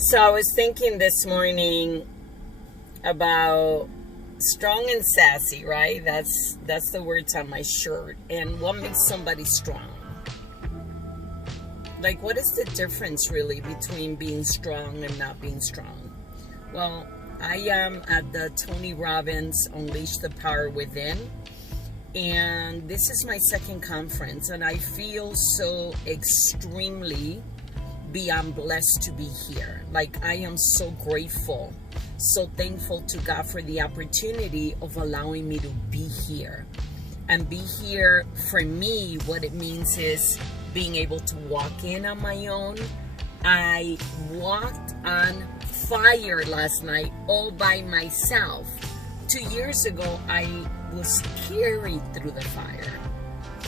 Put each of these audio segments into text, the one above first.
So I was thinking this morning about strong and sassy, right? That's the words on my shirt. And what makes somebody strong? Like, what is the difference really between being strong and not being strong? Well, I am at the Tony Robbins Unleash the Power Within, and this is my second conference, and I feel so extremely beyond blessed to be here. Like, I am so grateful, so thankful to God for the opportunity of allowing me to be here. And be here, for me, what it means is being able to walk in on my own. I walked on fire last night all by myself. 2 years ago, I was carried through the fire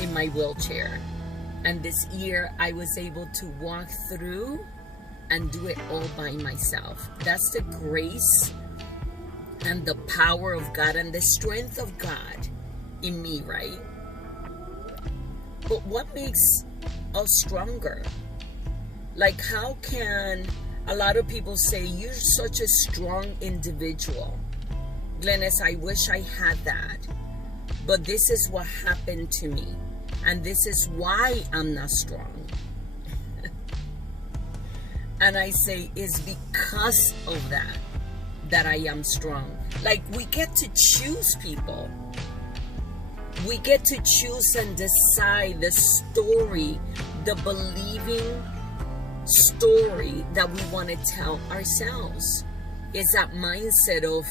in my wheelchair. And this year, I was able to walk through and do it all by myself. That's the grace and the power of God and the strength of God in me, right? But what makes us stronger? Like, how can a lot of people say, you're such a strong individual? Glennis, I wish I had that. But this is what happened to me. And this is why I'm not strong. And I say, it's because of that I am strong. Like, we get to choose people. We get to choose and decide the story, the believing story that we want to tell ourselves. It's that mindset of,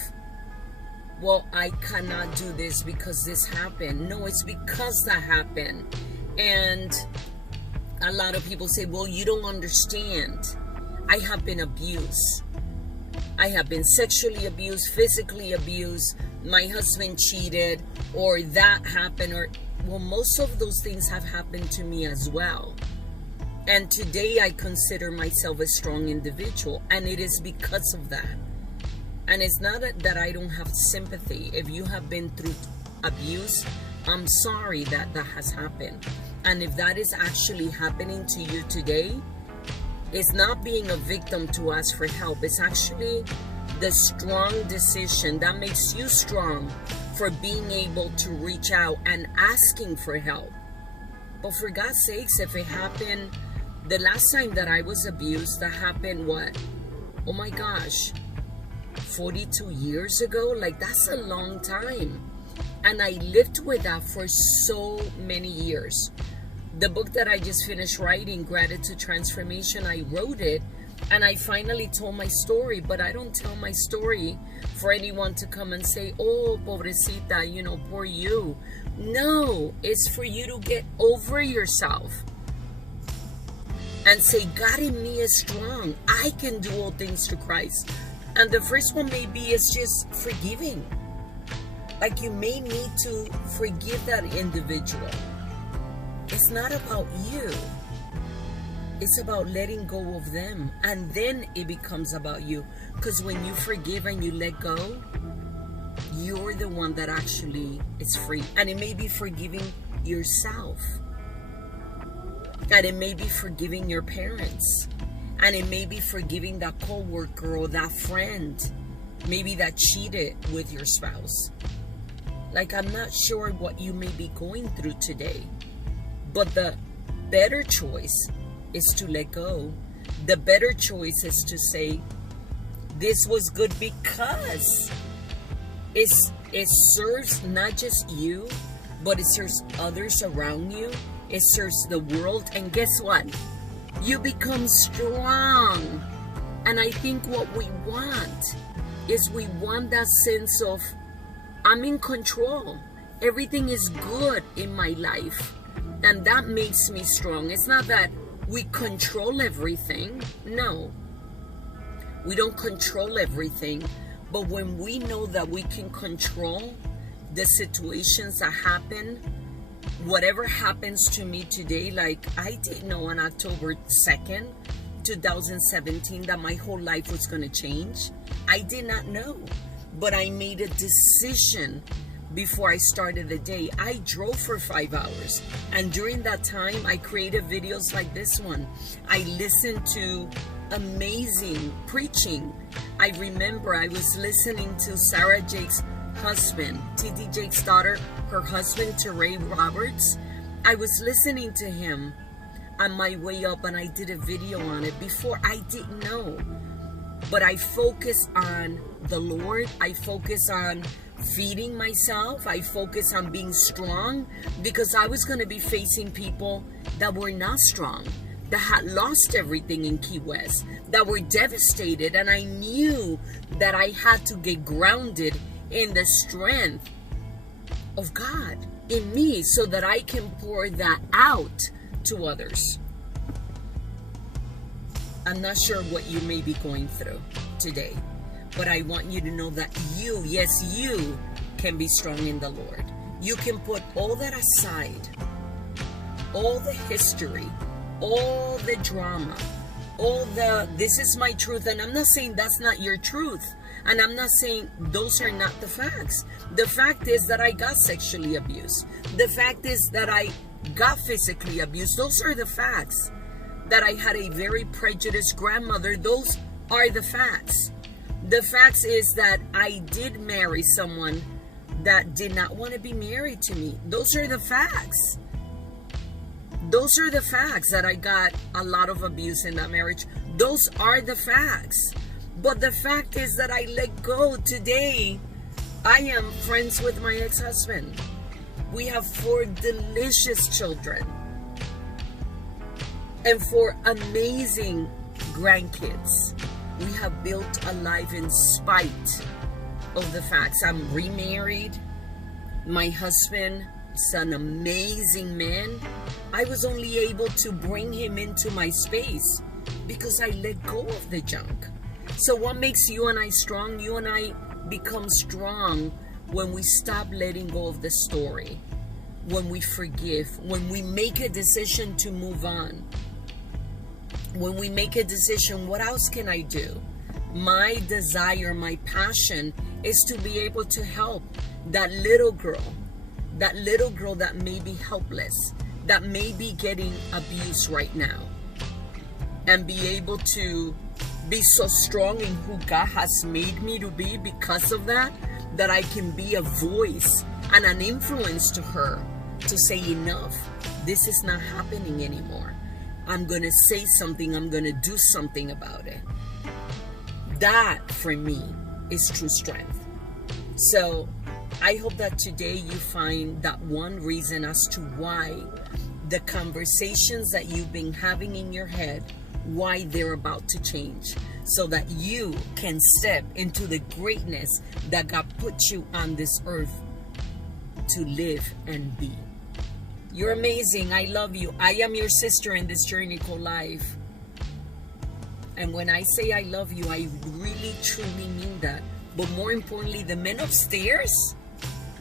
well, I cannot do this because this happened. No, it's because that happened. And a lot of people say, well, you don't understand. I have been abused. I have been sexually abused, physically abused. My husband cheated, or that happened, or, well, most of those things have happened to me as well. And today I consider myself a strong individual, and it is because of that. And it's not that I don't have sympathy. If you have been through abuse, I'm sorry that that has happened. And if that is actually happening to you today, it's not being a victim to ask for help. It's actually the strong decision that makes you strong for being able to reach out and asking for help. But for God's sakes, if it happened, the last time that I was abused, that happened what? Oh my gosh. 42 years ago. Like, that's a long time, and I lived with that for so many years. The book that I just finished writing, Gratitude Transformation, I wrote it and I finally told my story. But I don't tell my story for anyone to come and say, oh, pobrecita, you know, poor you. No, it's for you to get over yourself and say, God in me is strong. I can do all things through Christ. And the first one maybe is just forgiving. Like, you may need to forgive that individual. It's not about you. It's about letting go of them. And then it becomes about you. Because when you forgive and you let go, you're the one that actually is free. And it may be forgiving yourself. And it may be forgiving your parents. And it may be forgiving that coworker or that friend, maybe that cheated with your spouse. Like, I'm not sure what you may be going through today, but the better choice is to let go. The better choice is to say, this was good because it serves not just you, but it serves others around you. It serves the world. And guess what? You become strong. And I think what we want is we want that sense of, I'm in control. Everything is good in my life. And that makes me strong. It's not that we control everything. No. We don't control everything. But when we know that we can control the situations that happen, whatever happens to me today, like, I didn't know on October 2nd, 2017, that my whole life was going to change. I did not know. But I made a decision before I started the day. I drove for 5 hours. And during that time, I created videos like this one. I listened to amazing preaching. I remember I was listening to Sarah Jake's husband, T.D. Jake's daughter, her husband, Teray Roberts. I was listening to him on my way up, and I did a video on it. Before, I didn't know, but I focus on the Lord. I focus on feeding myself. I focus on being strong, because I was going to be facing people that were not strong, that had lost everything in Key West, that were devastated. And I knew that I had to get grounded in the strength of God in me, so that I can pour that out to others. I'm not sure what you may be going through today, but I want you to know that you, yes, you can be strong in the Lord. You can put all that aside, all the history, all the drama, all the, this is my truth. And I'm not saying that's not your truth. And I'm not saying those are not the facts. The fact is that I got sexually abused. The fact is that I got physically abused. Those are the facts. That I had a very prejudiced grandmother. Those are the facts. The facts is that I did marry someone that did not want to be married to me. Those are the facts. Those are the facts, that I got a lot of abuse in that marriage. Those are the facts. But the fact is that I let go. Today, I am friends with my ex-husband. We have 4 delicious children and 4 amazing grandkids. We have built a life in spite of the facts. I'm remarried. My husband is an amazing man. I was only able to bring him into my space because I let go of the junk. So what makes you and I strong? You and I become strong when we stop letting go of the story, when we forgive, when we make a decision to move on, when we make a decision, what else can I do? My desire, my passion is to be able to help that little girl that may be helpless, that may be getting abused right now, and be able to be so strong in who God has made me to be because of that, that I can be a voice and an influence to her to say, enough, this is not happening anymore. I'm going to say something, I'm going to do something about it. That for me is true strength. So I hope that today you find that one reason as to why the conversations that you've been having in your head, why they're about to change, so that you can step into the greatness that God put you on this earth to live and be. You're amazing. I love you. I am your sister in this journey called life. And when I say I love you, I really truly mean that. But more importantly, the men upstairs,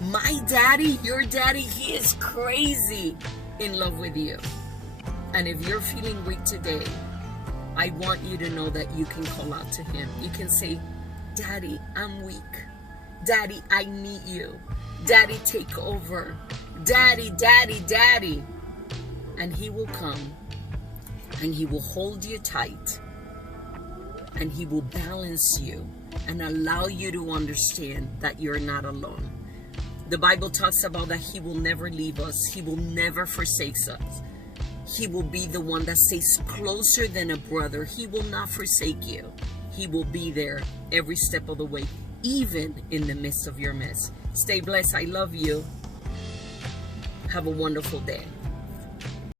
my daddy, your daddy, he is crazy in love with you. And if you're feeling weak today, I want you to know that you can call out to him. You can say, Daddy, I'm weak. Daddy, I need you. Daddy, take over. Daddy, Daddy, Daddy. And he will come and he will hold you tight and he will balance you and allow you to understand that you're not alone. The Bible talks about that he will never leave us. He will never forsake us. He will be the one that stays closer than a brother. He will not forsake you. He will be there every step of the way, even in the midst of your mess. Stay blessed. I love you. Have a wonderful day.